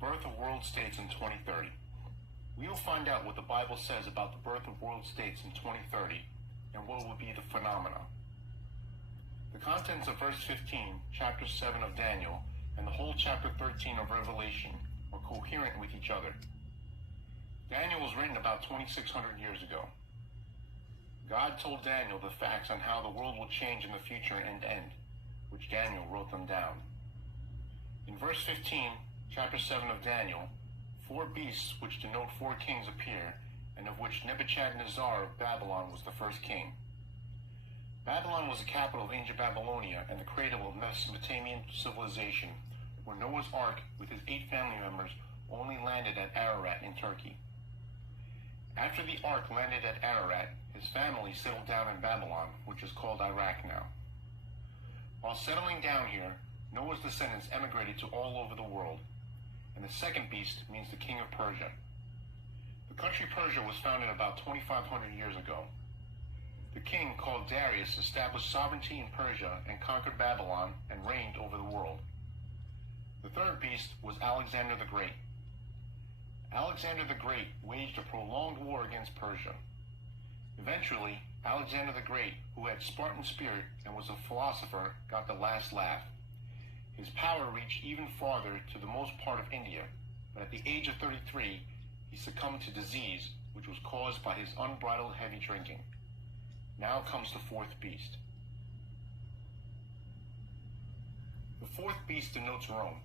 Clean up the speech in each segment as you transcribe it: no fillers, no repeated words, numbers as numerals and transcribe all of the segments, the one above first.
birth of world states in 2030. We will find out what the Bible says about the birth of world states in 2030 and what will be the phenomena. The contents of verse 15, chapter 7 of Daniel, and the whole chapter 13 of Revelation are coherent with each other. Daniel was written about 2,600 years ago. God told Daniel the facts on how the world will change in the future and end, which Daniel wrote them down. In verse 15, chapter 7 of Daniel, 4 beasts which denote 4 kings appear, and of which Nebuchadnezzar of Babylon was the first king. Babylon was the capital of ancient Babylonia and the cradle of Mesopotamian civilization, where Noah's Ark with his 8 family members only landed at Ararat in Turkey. After the Ark landed at Ararat, his family settled down in Babylon, which is called Iraq now. While settling down here, Noah's descendants emigrated to all over the world, and the second beast means the king of Persia. The country Persia was founded about 2,500 years ago. The king, called Darius, established sovereignty in Persia and conquered Babylon and reigned over the world. The third beast was Alexander the Great. Alexander the Great waged a prolonged war against Persia. Eventually, Alexander the Great, who had Spartan spirit and was a philosopher, got the last laugh. His power reached even farther to the most part of India, but at the age of 33, he succumbed to disease, which was caused by his unbridled heavy drinking. Now comes the fourth beast. The fourth beast denotes Rome.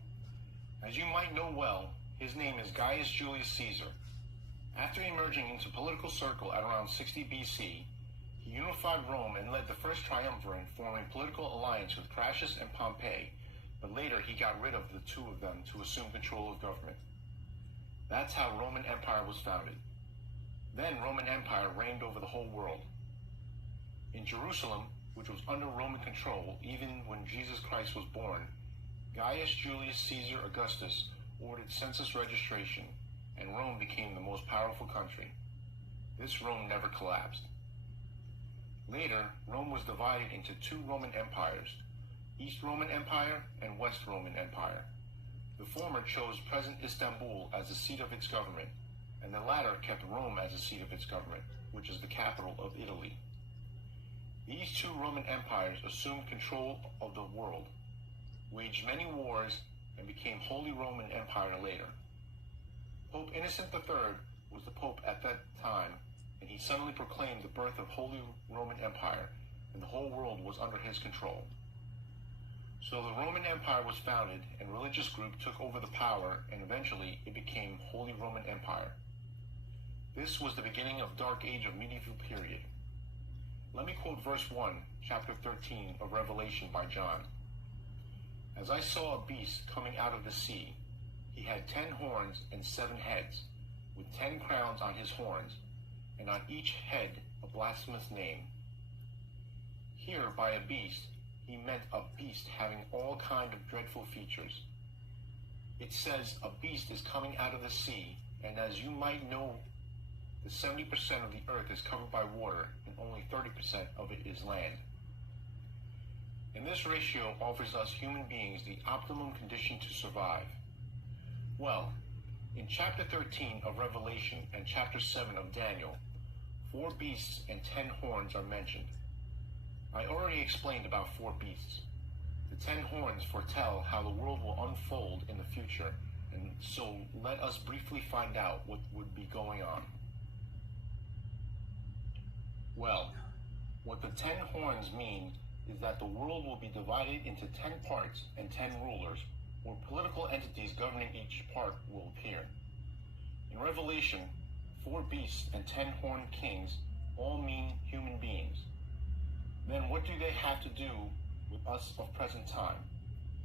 As you might know well, his name is Gaius Julius Caesar. After emerging into political circle at around 60 BC, he unified Rome and led the first triumvirate, forming political alliance with Crassus and Pompey, but later he got rid of the 2 of them to assume control of government. That's how Roman Empire was founded. Then Roman Empire reigned over the whole world. In Jerusalem, which was under Roman control even when Jesus Christ was born, Gaius Julius Caesar Augustus ordered census registration, and Rome became the most powerful country. This Rome never collapsed. Later, Rome was divided into 2 Roman empires, East Roman Empire and West Roman Empire. The former chose present Istanbul as the seat of its government, and the latter kept Rome as the seat of its government, which is the capital of Italy. These 2 Roman empires assumed control of the world, waged many wars, and became Holy Roman Empire later. Pope Innocent III was the pope at that time, and he suddenly proclaimed the birth of Holy Roman Empire, and the whole world was under his control. So the Roman Empire was founded, and a religious group took over the power, and eventually it became Holy Roman Empire. This was the beginning of Dark Age of Medieval period. Let me quote verse 1, chapter 13 of Revelation by John. As I saw a beast coming out of the sea, he had 10 horns and 7 heads, with 10 crowns on his horns, and on each head a blasphemous name. Here, by a beast, he meant a beast having all kind of dreadful features. It says a beast is coming out of the sea, and as you might know, the 70% of the earth is covered by water, and only 30% of it is land. And this ratio offers us human beings the optimum condition to survive. Well, in chapter 13 of Revelation and chapter 7 of Daniel, 4 beasts and 10 horns are mentioned. I already explained about 4 beasts. The 10 horns foretell how the world will unfold in the future, and so let us briefly find out what would be going on. Well, what the 10 horns mean is that the world will be divided into 10 parts and 10 rulers, or political entities governing each part will appear. In Revelation, 4 beasts and 10 horned kings all mean human beings. Then what do they have to do with us of present time?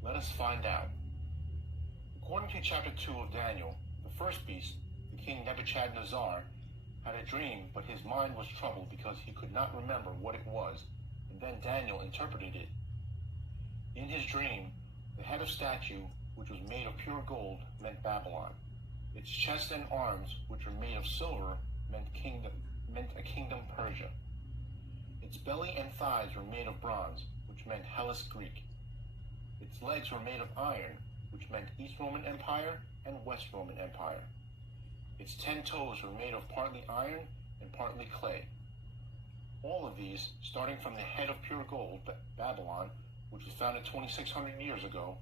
Let us find out. According to chapter 2 of Daniel, the first beast, the king Nebuchadnezzar, had a dream, but his mind was troubled because he could not remember what it was, and then Daniel interpreted it. In his dream, the head of statue, which was made of pure gold, meant Babylon. Its chest and arms, which were made of silver, meant a kingdom Persia. Its belly and thighs were made of bronze, which meant Hellas Greek. Its legs were made of iron, which meant East Roman Empire and West Roman Empire. Its 10 toes were made of partly iron and partly clay. All of these, starting from the head of pure gold, Babylon, which was founded 2,600 years ago,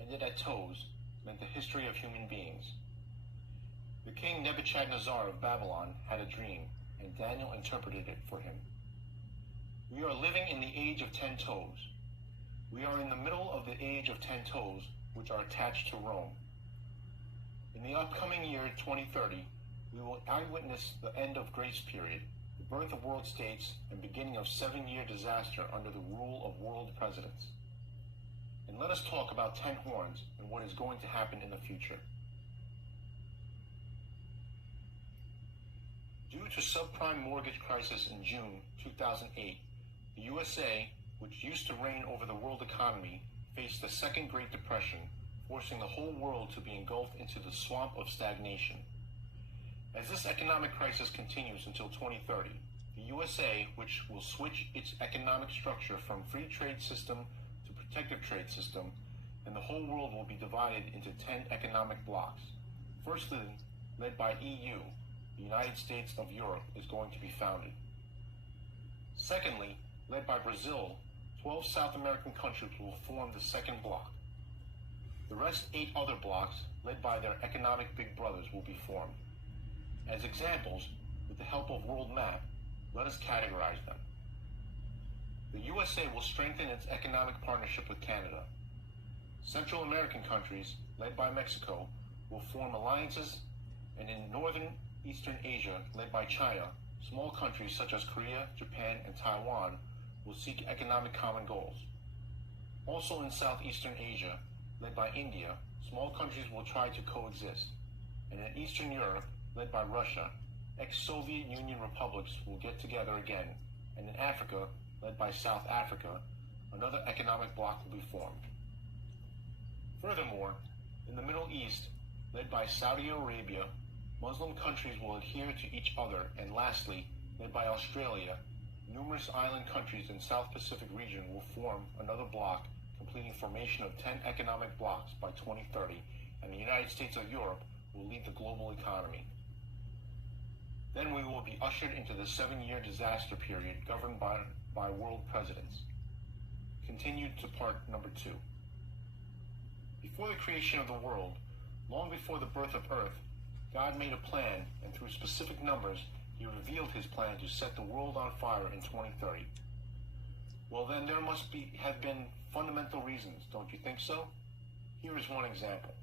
ended at toes, meant the history of human beings. The king Nebuchadnezzar of Babylon had a dream, and Daniel interpreted it for him. We are living in the age of 10 toes. We are in the middle of the age of 10 toes, which are attached to Rome. In the upcoming year 2030, we will eyewitness the end of grace period, the birth of world states, and beginning of 7-year disaster under the rule of world presidents. And let us talk about 10 horns and what is going to happen in the future. Due to subprime mortgage crisis in June 2008, the USA, which used to reign over the world economy, faced the Second Great Depression, forcing the whole world to be engulfed into the swamp of stagnation. As this economic crisis continues until 2030, the USA, which will switch its economic structure from free trade system to protective trade system, and the whole world will be divided into 10 economic blocks. Firstly, led by EU, the United States of Europe is going to be founded. Secondly, led by Brazil, 12 South American countries will form the second bloc. The rest 8 other blocs, led by their economic big brothers, will be formed. As examples, with the help of World Map, let us categorize them. The USA will strengthen its economic partnership with Canada. Central American countries, led by Mexico, will form alliances, and in Northern Eastern Asia, led by China, small countries such as Korea, Japan, and Taiwan will seek economic common goals. Also in Southeastern Asia, led by India, small countries will try to coexist. And in Eastern Europe, led by Russia, ex-Soviet Union republics will get together again. And in Africa, led by South Africa, another economic bloc will be formed. Furthermore, in the Middle East, led by Saudi Arabia, Muslim countries will adhere to each other, and lastly, led by Australia, numerous island countries in South Pacific region will form another bloc, completing formation of 10 economic blocs by 2030, and the United States of Europe will lead the global economy. Then we will be ushered into the 7-year disaster period governed by world presidents. Continued to part number 2. Before the creation of the world, long before the birth of Earth, God made a plan, and through specific numbers, he revealed his plan to set the world on fire in 2030. Well, then there must have been fundamental reasons, don't you think so? Here is one example.